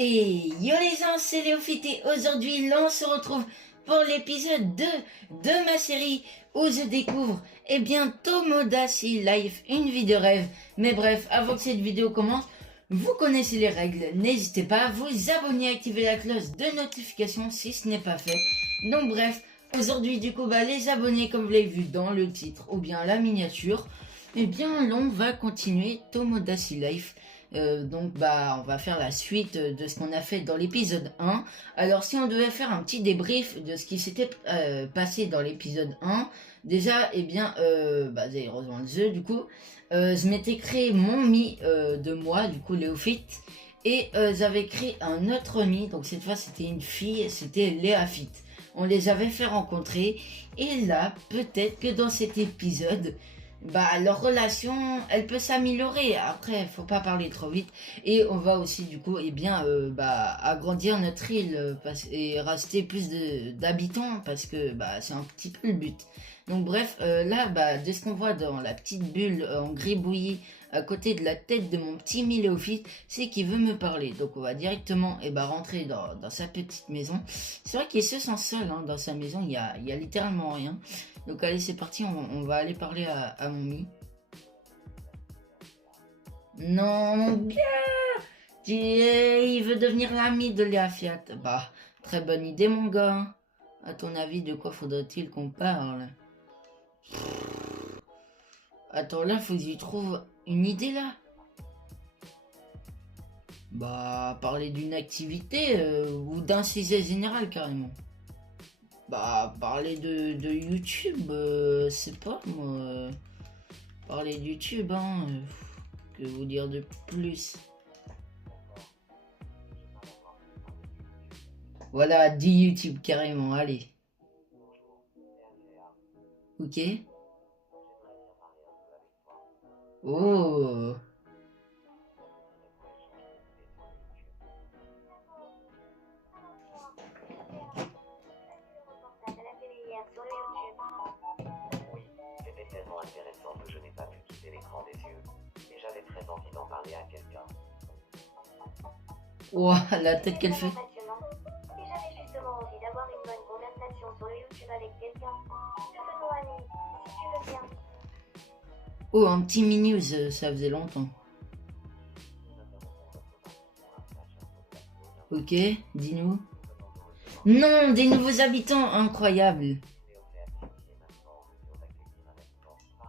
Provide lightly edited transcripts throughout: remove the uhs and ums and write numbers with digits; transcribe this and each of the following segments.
Et yo les gens, c'est Léophite et aujourd'hui là on se retrouve pour l'épisode 2 de ma série où je découvre Tomodachi Life, une vie de rêve. Mais bref, avant que cette vidéo commence, vous connaissez les règles, n'hésitez pas à vous abonner, activer la cloche de notification si ce n'est pas fait. Donc bref, aujourd'hui les abonnés comme vous l'avez vu dans le titre ou bien la miniature, l'on va continuer Tomodachi Life. On va faire la suite de ce qu'on a fait dans l'épisode 1. Alors si on devait faire un petit débrief de ce qui s'était passé dans l'épisode 1, déjà, vous avez rejoint le jeu du coup. Je m'étais créé mon mi de moi, du coup Léophite, et j'avais créé un autre mi, donc cette fois c'était une fille, c'était Léafite. On les avait fait rencontrer, et là, peut-être que dans cet épisode, leur relation, elle peut s'améliorer. Après, faut pas parler trop vite. Et on va aussi, du coup, agrandir notre île et rajouter plus d'habitants parce que c'est un petit peu le but. Donc bref, de ce qu'on voit dans la petite bulle en gribouillis à côté de la tête de mon petit Léophite, c'est qu'il veut me parler. Donc on va directement rentrer dans sa petite maison. C'est vrai qu'il se sent seul dans sa maison, il y a littéralement rien. Donc allez, c'est parti, on va aller parler à mon mi. Non, mon gars, il veut devenir l'ami de Léafiat. Très bonne idée, mon gars. À ton avis, de quoi faudrait-il qu'on parle? Attends, là, faut que j'y trouve une idée, là. Parler d'une activité ou d'un sujet général, carrément. Parler de YouTube, c'est pas, moi. Parler de YouTube, que vous dire de plus? Voilà, du YouTube, carrément, allez. Ok. Oh. C'était tellement intéressant que je n'ai pas pu quitter l'écran des yeux. Et j'avais très envie d'en parler à quelqu'un. Ouah, la tête qu'elle fait. Et j'avais justement envie d'avoir une bonne conversation sur le YouTube avec quelqu'un. Devenons amis, si tu veux bien. Oh, un petit mini-news, ça faisait longtemps. Ok, dis-nous. Non, des nouveaux habitants, incroyable.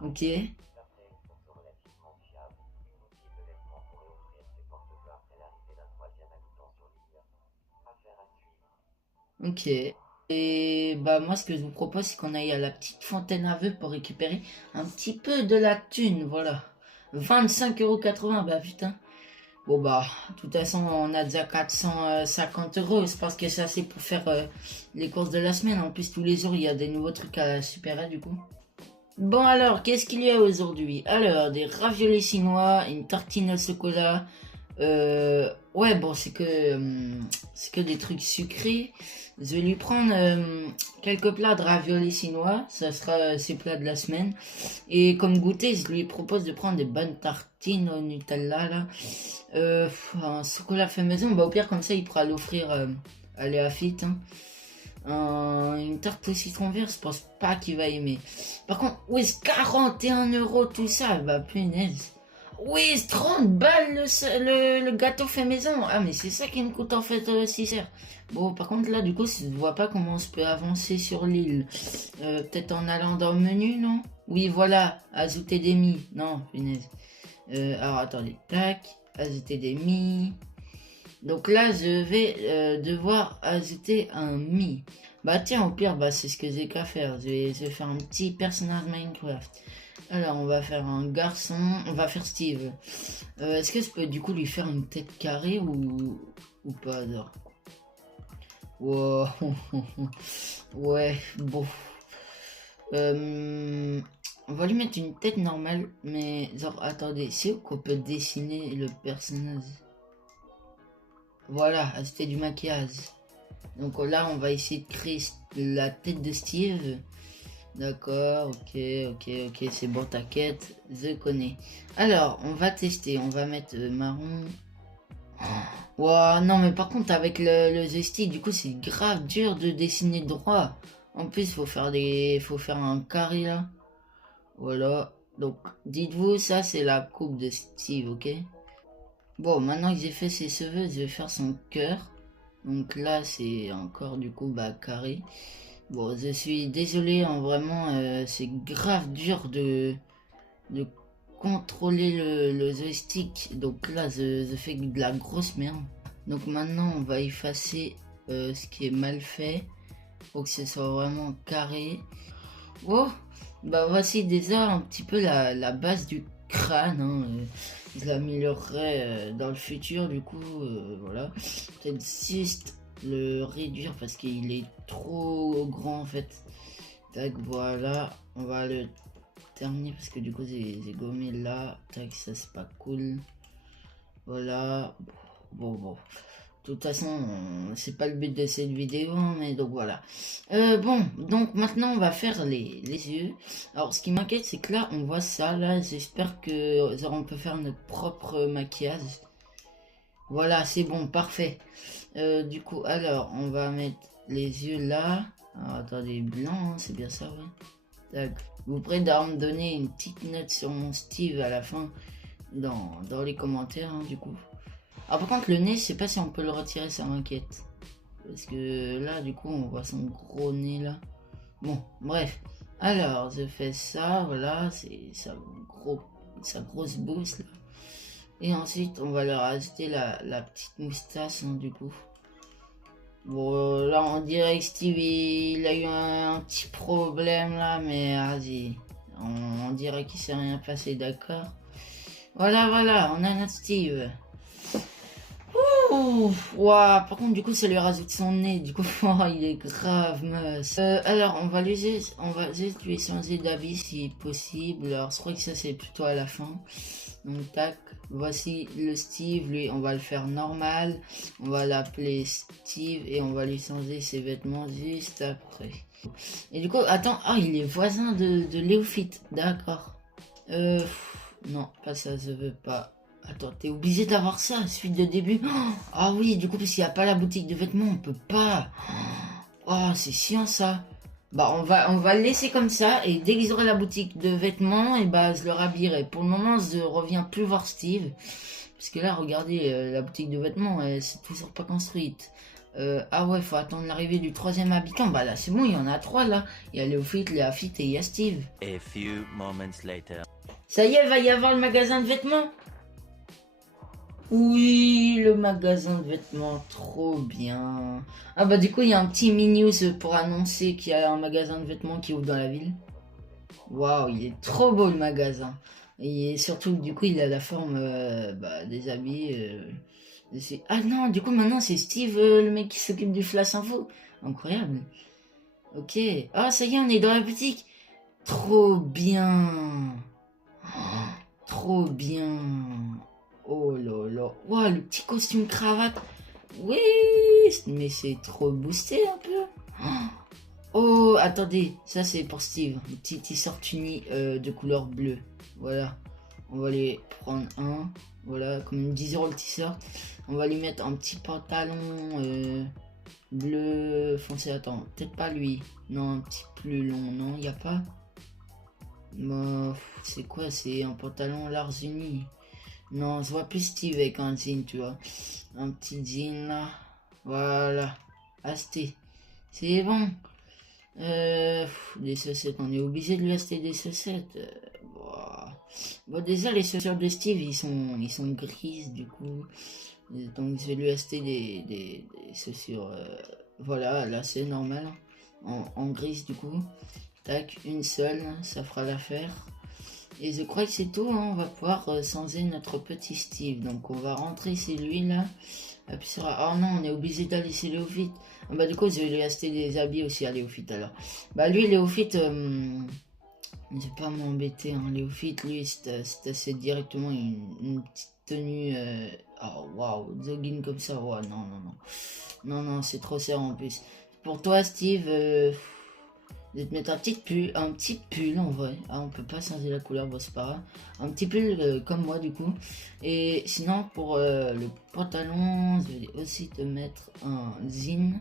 Ok. Ok. Et moi ce que je vous propose c'est qu'on aille à la petite fontaine à vœux pour récupérer un petit peu de la thune, voilà. 25,80 €, putain. De toute façon on a déjà 450 €, je pense que ça c'est pour faire les courses de la semaine. En plus tous les jours il y a des nouveaux trucs à la Super du coup. Bon alors, qu'est-ce qu'il y a aujourd'hui? Alors, des raviolis chinois, une tartine au chocolat. C'est que des trucs sucrés. Je vais lui prendre quelques plats de raviolis chinois. Ça sera ses plats de la semaine. Et comme goûter, je lui propose de prendre des bonnes tartines au Nutella là. Un chocolat fait maison. Au pire comme ça, il pourra l'offrir à Léafite. Une tarte au citron vert, je pense pas qu'il va aimer. Par contre, oui, 41 € tout ça, punaise. Oui, 30 balles le gâteau fait maison. Ah, mais c'est ça qui me coûte en fait 6 heures. Bon, par contre, là, du coup, je ne vois pas comment on se peut avancer sur l'île. Peut-être en allant dans le menu, non? Oui, voilà, ajouter des mi. Non, punaise. Alors, attendez, tac, ajouter des mi. Donc là, je vais devoir ajouter un mi. Tiens, au pire, c'est ce que j'ai qu'à faire. Je vais faire un petit personnage Minecraft. Alors, on va faire un garçon. On va faire Steve. Est-ce que je peux du coup lui faire une tête carrée ou pas, alors? Wow. Ouais, bon. On va lui mettre une tête normale. Mais, genre, attendez, c'est où qu'on peut dessiner le personnage? Voilà, ajouter du maquillage. Donc là, on va essayer de créer la tête de Steve. D'accord, ok, c'est bon, t'inquiète, je connais. Alors, on va tester, on va mettre marron. Ouah, non, mais par contre, avec le joystick, du coup, c'est grave dur de dessiner droit. En plus, faut faire un carré là. Voilà. Donc, dites-vous, ça, c'est la coupe de Steve, ok? Bon, maintenant que j'ai fait ses cheveux, je vais faire son cœur. Donc là, c'est encore, du coup, bah, carré. Bon, je suis désolé, hein, vraiment, c'est grave dur de contrôler le joystick. Donc là, je fais de la grosse merde. Donc maintenant, on va effacer ce qui est mal fait pour que ce soit vraiment carré. Oh, bah voici déjà un petit peu la base du crâne. Hein. Je l'améliorerai dans le futur, du coup, voilà. Peut-être juste le réduire parce qu'il est trop grand en fait. Tac, voilà, on va le terminer parce que du coup j'ai gommé là. Tac, ça c'est pas cool. Voilà, bon. De toute façon, c'est pas le but de cette vidéo, hein, mais donc voilà. Bon, donc maintenant on va faire les yeux. Alors ce qui m'inquiète, c'est que là, on voit ça, là, j'espère que genre, on peut faire notre propre maquillage. Voilà, c'est bon, parfait. Du coup, alors, on va mettre les yeux là. Alors, attendez, blanc, hein, c'est bien ça, ouais. Tac. Vous prêtez à me donner une petite note sur mon Steve à la fin, dans les commentaires, hein, du coup. Ah, par contre, le nez, je sais pas si on peut le retirer, ça m'inquiète. Parce que là, du coup, on voit son gros nez là. Bon, bref. Alors, je fais ça, voilà, c'est sa grosse bouse là. Et ensuite, on va leur rajouter la petite moustache, hein, du coup. Bon, là, on dirait que Steve, il a eu un petit problème là, mais vas-y. On dirait qu'il s'est rien passé, d'accord. Voilà, on a notre Steve. Ouf, ouah, par contre, du coup, ça lui rajoute son nez. Du coup, oh, il est grave moche. Alors, on va juste lui changer d'habit si possible. Alors, je crois que ça, c'est plutôt à la fin. Donc, tac, voici le Steve. Lui, on va le faire normal. On va l'appeler Steve et on va lui changer ses vêtements juste après. Et du coup, attends, ah, il est voisin de Léofite. D'accord. Non, pas ça, je veux pas. Attends, t'es obligé d'avoir ça, suite de début. Ah oui, du coup, parce qu'il n'y a pas la boutique de vêtements, on peut pas. Oh, c'est chiant ça. Bah, on va le laisser comme ça, et dès qu'ils auront la boutique de vêtements, et bah, je le rhabillerai. Pour le moment, je reviens plus voir Steve. Parce que là, regardez, la boutique de vêtements, c'est toujours pas construite. Ah ouais, faut attendre l'arrivée du troisième habitant. Bah là, c'est bon, il y en a trois là. Il y a Léofite, Léafite et il y a Steve. A few moments later. Ça y est, va y avoir le magasin de vêtements. Oui, le magasin de vêtements, trop bien. Ah bah du coup, il y a un petit mini-news pour annoncer qu'il y a un magasin de vêtements qui ouvre dans la ville. Waouh, il est trop beau le magasin. Et surtout, du coup, il a la forme bah, des habits. Ah non, du coup, maintenant, c'est Steve, le mec qui s'occupe du Flash Info. Incroyable. Ok. Ah, ça y est, on est dans la boutique. Trop bien. Oh, trop bien. Oh là là. Ouah, le petit costume cravate. Oui, mais c'est trop boosté un peu. Oh, attendez, ça c'est pour Steve. Une petite t-shirt uni de couleur bleue. Voilà. On va les prendre un. Voilà, comme 10 € le t-shirt. On va lui mettre un petit pantalon bleu foncé. Attends, peut-être pas lui. Non, un petit plus long. Non, il n'y a pas. Bah, c'est quoi? C'est un pantalon large uni. Non, je vois plus Steve avec un jean, tu vois. Un petit jean là. Voilà. Acheté. C'est bon. Des chaussettes, on est obligé de lui acheter des chaussettes. Bon, déjà, les chaussures de Steve, ils sont grises, du coup. Donc, je vais lui acheter des chaussures. Voilà, là, c'est normal. En grise, du coup. Tac, une seule, ça fera l'affaire. Et je crois que c'est tout, hein. On va pouvoir changer notre petit Steve. Donc on va rentrer chez lui là. Et puis oh non, on est obligé d'aller chez Léofite. Ah, bah du coup, je vais lui acheter des habits aussi à Léofite alors. Bah lui, Léofite, je vais pas m'embêter. Hein. Léofite, lui, c'est directement une petite tenue. Oh waouh, jogging comme ça. Oh non, c'est trop serré en plus. Pour toi, Steve, Je vais te mettre un petit pull en vrai. Ah, on peut pas changer la couleur, bon c'est pas grave. Un petit pull comme moi du coup. Et sinon pour le pantalon, je vais aussi te mettre un jean.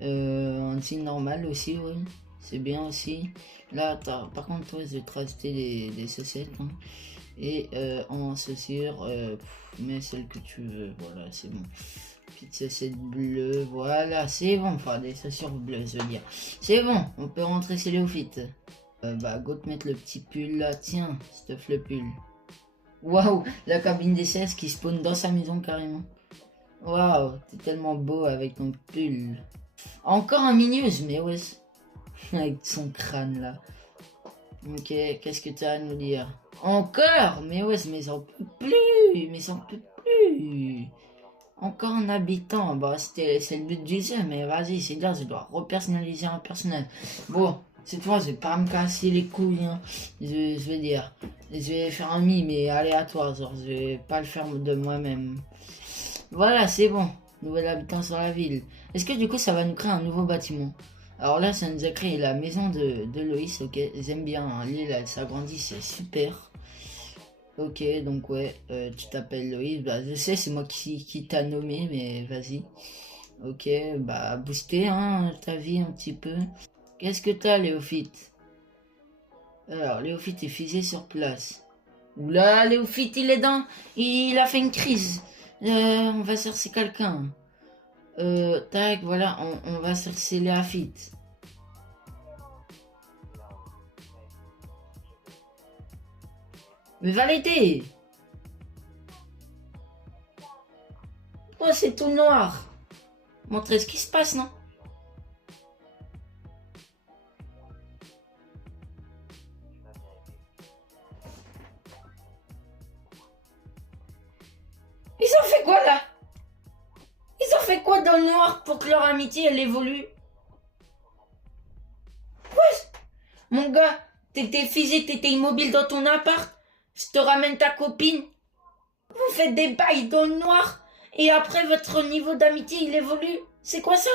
Un jean normal aussi, oui. C'est bien aussi. Là, par contre, toi, je vais te rajouter des chaussettes. Hein. Et en chaussures, mets celle que tu veux. Voilà, c'est bon. Petite chaussette bleue, voilà, c'est bon. Enfin, des chaussures bleues, je veux dire. C'est bon, on peut rentrer chez Léophite. Bah, go te mettre le petit pull là. Tiens, stuff le pull. Waouh, la cabine d'essai qui spawn dans sa maison carrément. Waouh, t'es tellement beau avec ton pull. Encore un Minius, mais ouais. Avec son crâne là. Ok, qu'est-ce que tu as à nous dire? Encore? Mais ouais, mais j'en peux plus. Mais j'en peux plus. Encore un habitant. Bah, c'est le but du jeu, mais vas-y, c'est là, je dois repersonnaliser un personnage. Bon, cette fois, je vais pas me casser les couilles. Hein. Je vais dire. Je vais faire un mais aléatoire. Genre, je vais pas le faire de moi-même. Voilà, c'est bon. Nouvel habitant sur la ville. Est-ce que du coup, ça va nous créer un nouveau bâtiment? Alors là, ça nous a créé la maison de Loïs, ok. J'aime bien, hein. L'île, elle s'agrandit, c'est super. Ok, donc ouais, tu t'appelles Loïs. Bah, je sais, c'est moi qui t'a nommé, mais vas-y. Ok, bah, booster, hein, ta vie un petit peu. Qu'est-ce que t'as, Léophite? Alors, Léophite est figé sur place. Oula, Léophite, il a fait une crise. On va chercher quelqu'un. Tac, voilà, on va chercher Léophite. Mais va l'aider. Oh, c'est tout noir. Montrez ce qui se passe, non? Ils ont fait quoi là? Ils ont fait quoi dans le noir pour que leur amitié elle évolue? Ouais. Mon gars, t'étais figé, t'étais immobile dans ton appart. Je te ramène ta copine. Vous faites des bails dans le noir. Et après votre niveau d'amitié il évolue. C'est quoi ça?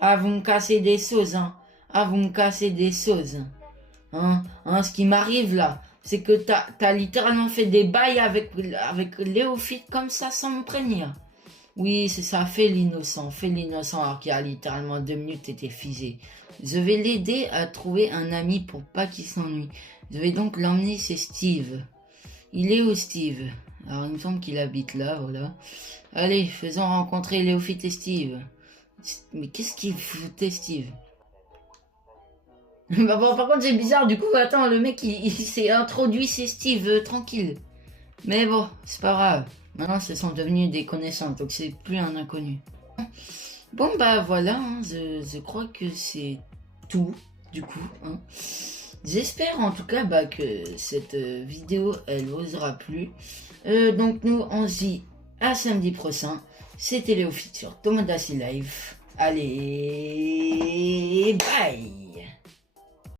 Ah, vous me cassez des sauces, hein. Ah, vous me cassez des sauces. Hein, ce qui m'arrive là, c'est que t'as littéralement fait des bails avec Léophite comme ça sans me prévenir. Oui, c'est ça, fais l'innocent alors qu'il y a littéralement 2 minutes t'étais figé. Je vais l'aider à trouver un ami pour pas qu'il s'ennuie. Je vais donc l'emmener chez Steve. Il est où Steve? Alors il me semble qu'il habite là, voilà. Allez, faisons rencontrer Léophite et Steve. Mais qu'est-ce qu'il foutait Steve? Bah bon, par contre c'est bizarre, du coup, attends, le mec il s'est introduit chez Steve, tranquille. Mais bon, c'est pas grave. Maintenant, ce sont devenus des connaissances, donc c'est plus un inconnu. Bon, bah voilà, hein, je crois que c'est tout, du coup. Hein. J'espère en tout cas bah, que cette vidéo, elle vous aura plu. Donc nous, on se dit à samedi prochain. C'était Léophite sur Tomodachi Life. Allez, bye!